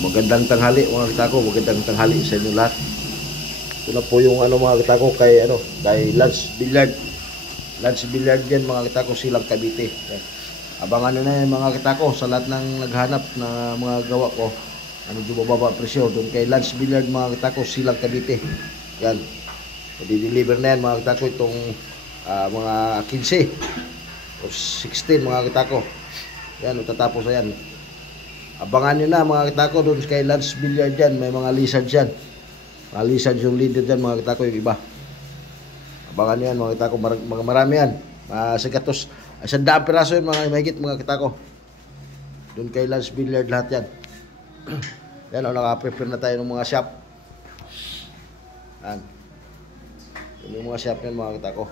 Magandang tanghali mga kitako, magandang tanghali sa inyo lahat. Ito na po yung mga kitako kay Lance Billiard. Lance Billiard yan mga kitako, Silang Cavite. Yan. Abangan nyo na yan mga kitako sa lahat ng naghanap na mga gawa ko. Medyo bababa presyo doon kay Lance Billiard mga kitako, Silang Cavite. Yan. I-deliver na yan mga kitako itong mga 15 o 16 mga kitako. Yan, tatapos na yan. Abangan nyo na mga kitako doon kay Lance Billiard dyan. May mga lizard dyan. Mga lizard yung leader dyan mga kitako, yung iba. Abangan nyo yan mga kitako. Marami yan. Sigatos. 100 piraso yun mga mahigit mga kitako. Doon kay Lance Billiard lahat yan. Yan o, naka-prepare na tayo ng mga shop. Yan. Yan yung mga shop yan mga kitako.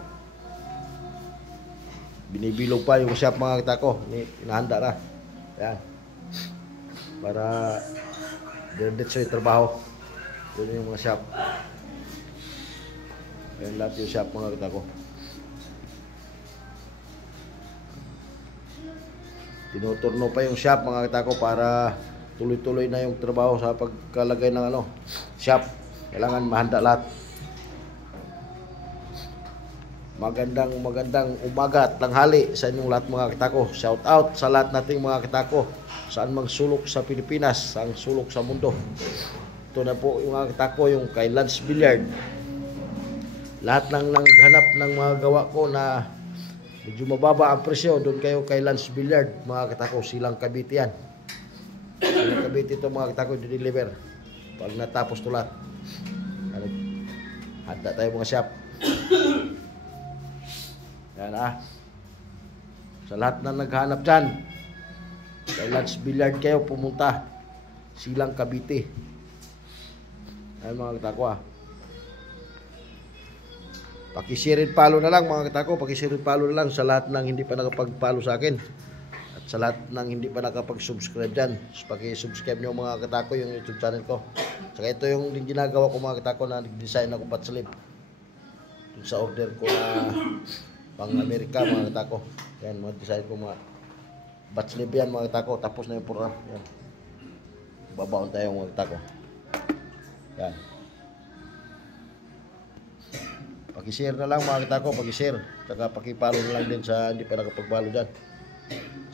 Binibilog pa yung shop mga kitako. Inahanda na. Yan. Para diretso yung trabaho. Yun yung mga shop. Yan lahat yung shop mga kitako. Tinuturno pa yung shop mga kitako para tuloy-tuloy na yung trabaho sa pagkalagay ng shop. Kailangan mahanda lahat. Magandang umaga at tanghali sa inyong lahat mga kitako. Shout out sa lahat nating mga kitako saan mang sulok sa Pilipinas, ang sulok sa mundo. Ito na po yung mga kitako, yung kay Lance Billiard. Lahat ng naghanap ng mga gawa ko na medyo mababa ang presyo, doon kayo kay Lance Billiard mga kitako, Silang Cavite yan. Silang Cavite ito mga kitako, deliver pag natapos ito lahat. Handa tayo mga shop. Yan sa lahat na naghanap dyan kay Lance Billiard kayo pumunta, Silang Cavite. Ayan mga kitako Pakishare and follow na lang mga kitako. Pakishare and follow na lang sa lahat ng hindi pa nakapag-follow sa akin. At sa lahat ng hindi pa nakapag-subscribe dyan. So, pakisubscribe nyo mga kitako yung YouTube channel ko. Saka ito yung ginagawa ko mga kitako na nag-design ako patslip. Sa order ko na pang Amerika mga kitako. Yan mga design ko mga batslip yan mga kitako. Tapos na yung program. Yan. Babaon tayo mga kitako. Yan. Pakishare na lang mga kitako, pakishare. Saka pakipalo na lang din sa hindi pa nakapag-follow dyan.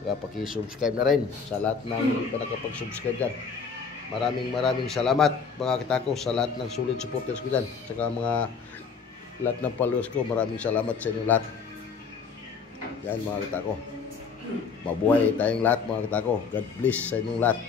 Saka pakisubscribe na rin sa lahat ng hindi pa nakapag-subscribe dyan. Maraming salamat mga kitako sa lahat ng solid supporters ko dyan. Saka lahat ng followers ko, maraming salamat sa inyo lahat. Yan mga kitako. Mabuhay tayong lahat mga kitako. God bless sa inyong lahat.